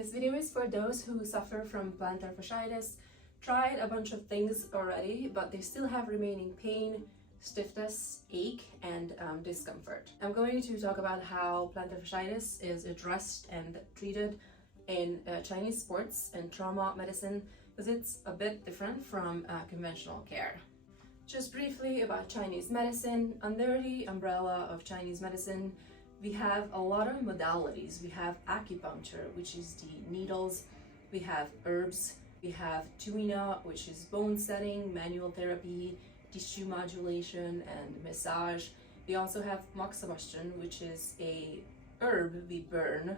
This video is for those who suffer from plantar fasciitis, tried a bunch of things already, but they still have remaining pain, stiffness, ache, and discomfort. I'm going to talk about how plantar fasciitis is addressed and treated in Chinese sports and trauma medicine, because it's a bit different from conventional care. Just briefly about Chinese medicine. Under the umbrella of Chinese medicine, we have a lot of modalities. We have acupuncture, which is the needles. We have herbs. We have tuina, which is bone setting, manual therapy, tissue modulation, and massage. We also have moxibustion, which is a herb we burn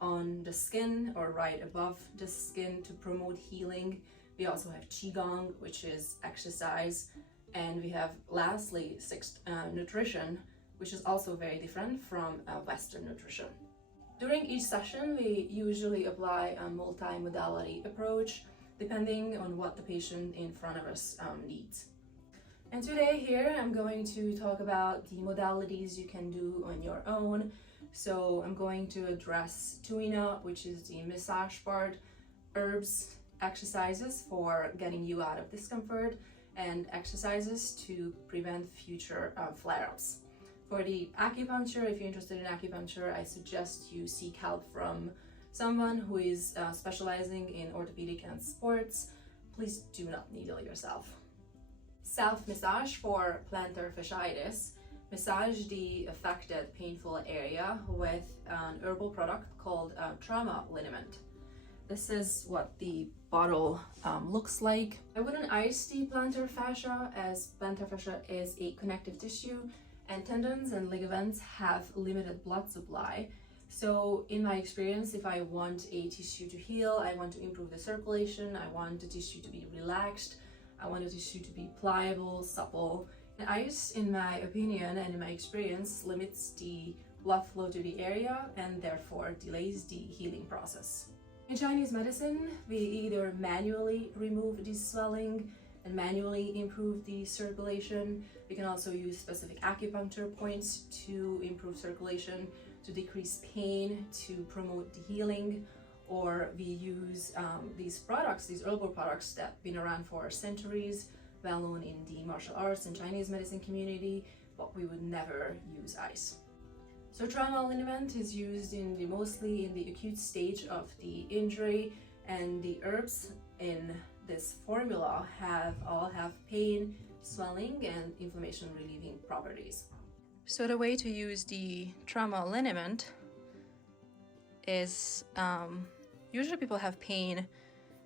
on the skin or right above the skin to promote healing. We also have qigong, which is exercise. And we have lastly nutrition, which is also very different from Western nutrition. During each session, we usually apply a multi-modality approach depending on what the patient in front of us needs. And today here I'm going to talk about the modalities you can do on your own. So I'm going to address tuina, which is the massage part, herbs, exercises for getting you out of discomfort, and exercises to prevent future flare-ups. For the acupuncture, if you're interested in acupuncture, I suggest you seek help from someone who is specializing in orthopedic and sports. Please do not needle yourself. Self-massage for plantar fasciitis. Massage the affected painful area with an herbal product called Traumaliniment. This is what the bottle looks like. I wouldn't ice the plantar fascia, as plantar fascia is a connective tissue and tendons and ligaments have limited blood supply. So in my experience, if I want a tissue to heal, I want to improve the circulation, I want the tissue to be relaxed, I want the tissue to be pliable, supple. And ice, in my opinion and in my experience, limits the blood flow to the area and therefore delays the healing process. In Chinese medicine, we either manually remove the swelling and manually improve the circulation. We can also use specific acupuncture points to improve circulation, to decrease pain, to promote the healing, or we use these products, these herbal products that have been around for centuries, well known in the martial arts and Chinese medicine community, but we would never use ice. So Traumaliniment is used mostly in the acute stage of the injury, and the herbs in this formula all have pain, swelling, and inflammation relieving properties. So the way to use the Traumaliniment is usually people have pain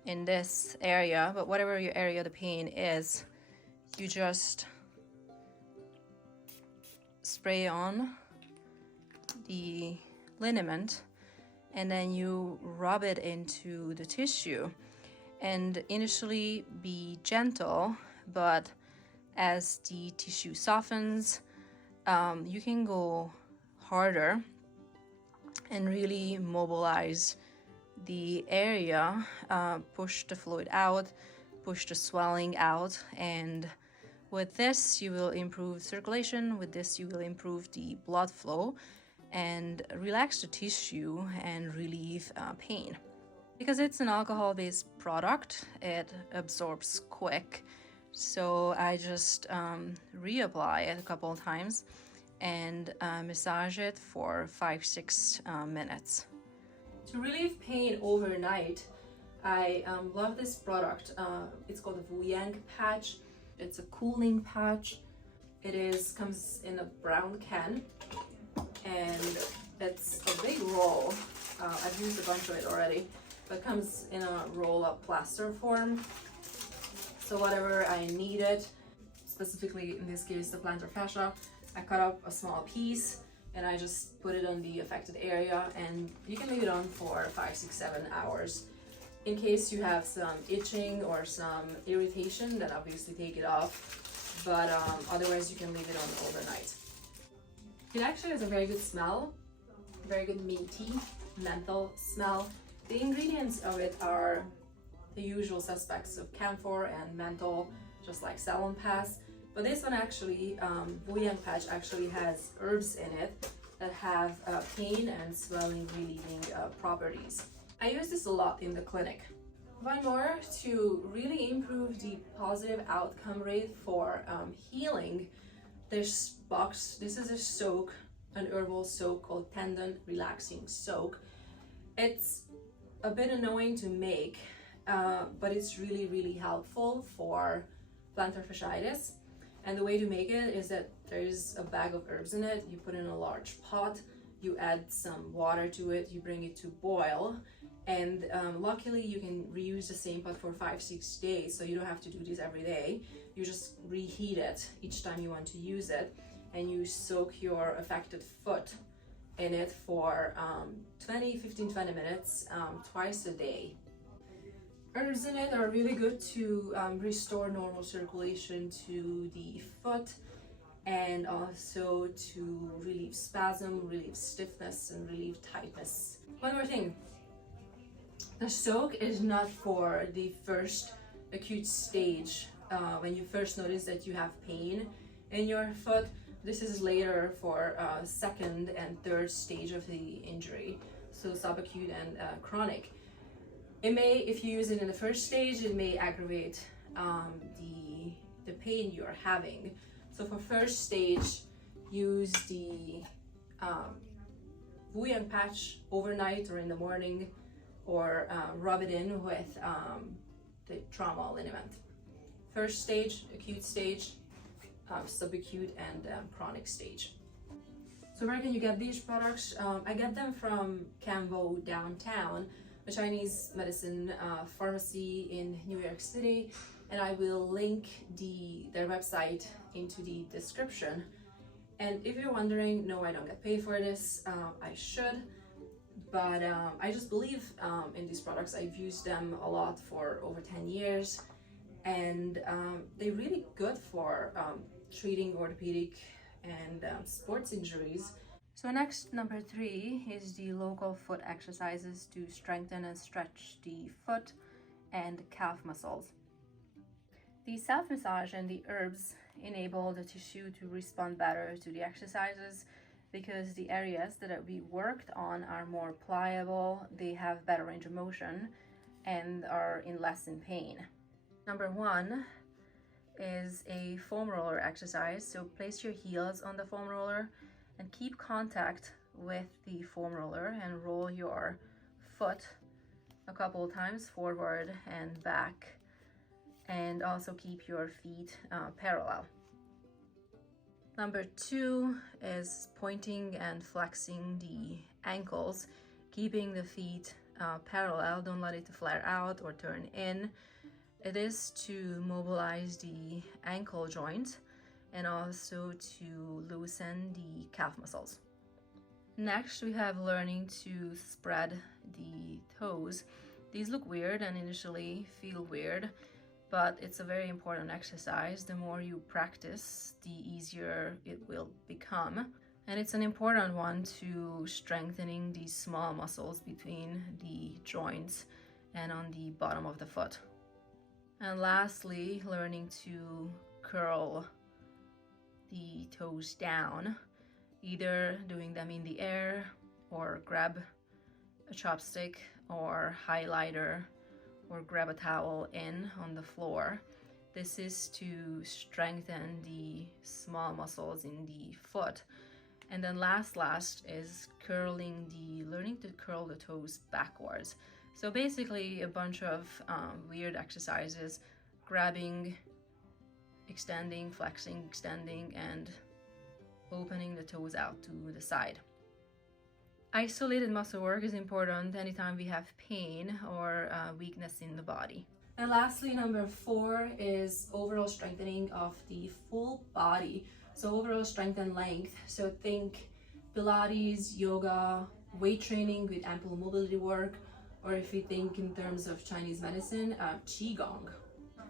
in this area, but whatever your area the pain is, you just spray on the liniment and then you rub it into the tissue. And initially be gentle, but as the tissue softens, you can go harder and really mobilize the area, push the fluid out, push the swelling out, and with this you will improve circulation, with this you will improve the blood flow and relax the tissue and relieve pain. Because it's an alcohol-based product, it absorbs quick, so I just reapply it a couple of times and massage it for 5-6 minutes. To relieve pain overnight, I love this product. It's called the Wu Yang patch. It's a cooling patch. It comes in a brown can, and it's a big roll. I've used a bunch of it already, but it comes in a roll-up plaster form. So whatever I needed, specifically in this case the plantar fascia, I cut up a small piece and I just put it on the affected area, and you can leave it on for 5, 6, 7 hours. In case you have some itching or some irritation, then obviously take it off, but otherwise you can leave it on overnight. It actually has a very good smell, very good minty, menthol smell. The ingredients of it are the usual suspects of camphor and menthol, just like Salonpas. But this one actually, Wu Yang patch actually has herbs in it that have pain and swelling relieving properties. I use this a lot in the clinic. One more to really improve the positive outcome rate for healing. This box, this is a soak, an herbal soak called tendon relaxing soak. It's a bit annoying to make, but it's really helpful for plantar fasciitis. And the way to make it is that there's a bag of herbs in it. You put in a large pot, you add some water to it, you bring it to boil, and luckily you can reuse the same pot for 5-6 days, so you don't have to do this every day. You just reheat it each time you want to use it, and you soak your affected foot in it for 15-20 minutes twice a day. Herbs in it are really good to restore normal circulation to the foot, and also to relieve spasm, relieve stiffness, and relieve tightness. One more thing. The soak is not for the first acute stage, when you first notice that you have pain in your foot. This is later for second and third stage of the injury, so subacute and chronic. It may, if you use it in the first stage, it may aggravate the pain you're having. So for first stage, use the Wuyang patch overnight or in the morning, or rub it in with the Traumaliniment. First stage, acute stage, subacute, and chronic stage. So where can you get these products? I get them from Cambo downtown, a Chinese medicine pharmacy in New York City, and I will link their website into the description. And if you're wondering, no, I don't get paid for this. I should. But I just believe in these products. I've used them a lot for over 10 years, and they're really good for treating orthopedic and sports injuries. So next, number 3 is the local foot exercises to strengthen and stretch the foot and calf muscles. The self-massage and the herbs enable the tissue to respond better to the exercises, because the areas that we worked on are more pliable, they have better range of motion, and are less in pain. Number 1 is a foam roller exercise. So place your heels on the foam roller and keep contact with the foam roller and roll your foot a couple of times forward and back, and also keep your feet parallel. Number 2 is pointing and flexing the ankles, keeping the feet parallel. Don't let it flare out or turn in. It is to mobilize the ankle joint and also to loosen the calf muscles. Next, we have learning to spread the toes. These look weird and initially feel weird, but it's a very important exercise. The more you practice, the easier it will become. And it's an important one to strengthening these small muscles between the joints and on the bottom of the foot. And lastly, learning to curl the toes down, either doing them in the air or grab a chopstick or highlighter or grab a towel in on the floor. This is to strengthen the small muscles in the foot. And then last is learning to curl the toes backwards. So basically a bunch of weird exercises, grabbing, extending, flexing, extending, and opening the toes out to the side. Isolated muscle work is important anytime we have pain or weakness in the body. And lastly, number 4 is overall strengthening of the full body. So overall strength and length. So think Pilates, yoga, weight training with ample mobility work, or if you think in terms of Chinese medicine, Qigong.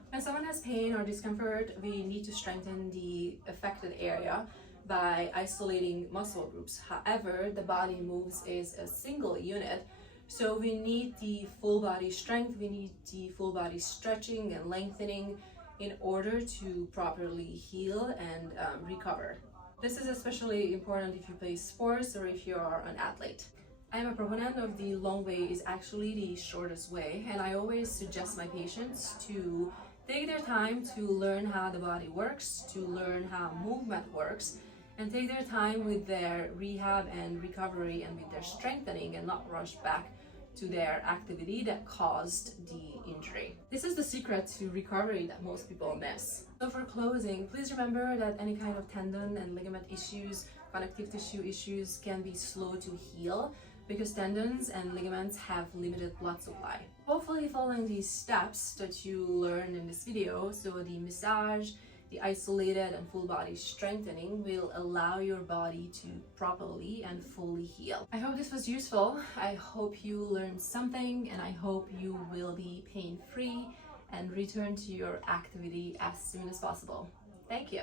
When someone has pain or discomfort, we need to strengthen the affected area by isolating muscle groups. However, the body moves as a single unit, so we need the full body strength, we need the full body stretching and lengthening in order to properly heal and recover. This is especially important if you play sports or if you're an athlete. I am a proponent of the long way is actually the shortest way, and I always suggest my patients to take their time to learn how the body works, to learn how movement works, and take their time with their rehab and recovery and with their strengthening, and not rush back to their activity that caused the injury. This is the secret to recovery that most people miss. So for closing, please remember that any kind of tendon and ligament issues, connective tissue issues can be slow to heal because tendons and ligaments have limited blood supply. Hopefully following these steps that you learned in this video, so the massage, the isolated and full body strengthening, will allow your body to properly and fully heal. I hope this was useful. I hope you learned something, and I hope you will be pain-free and return to your activity as soon as possible. Thank you.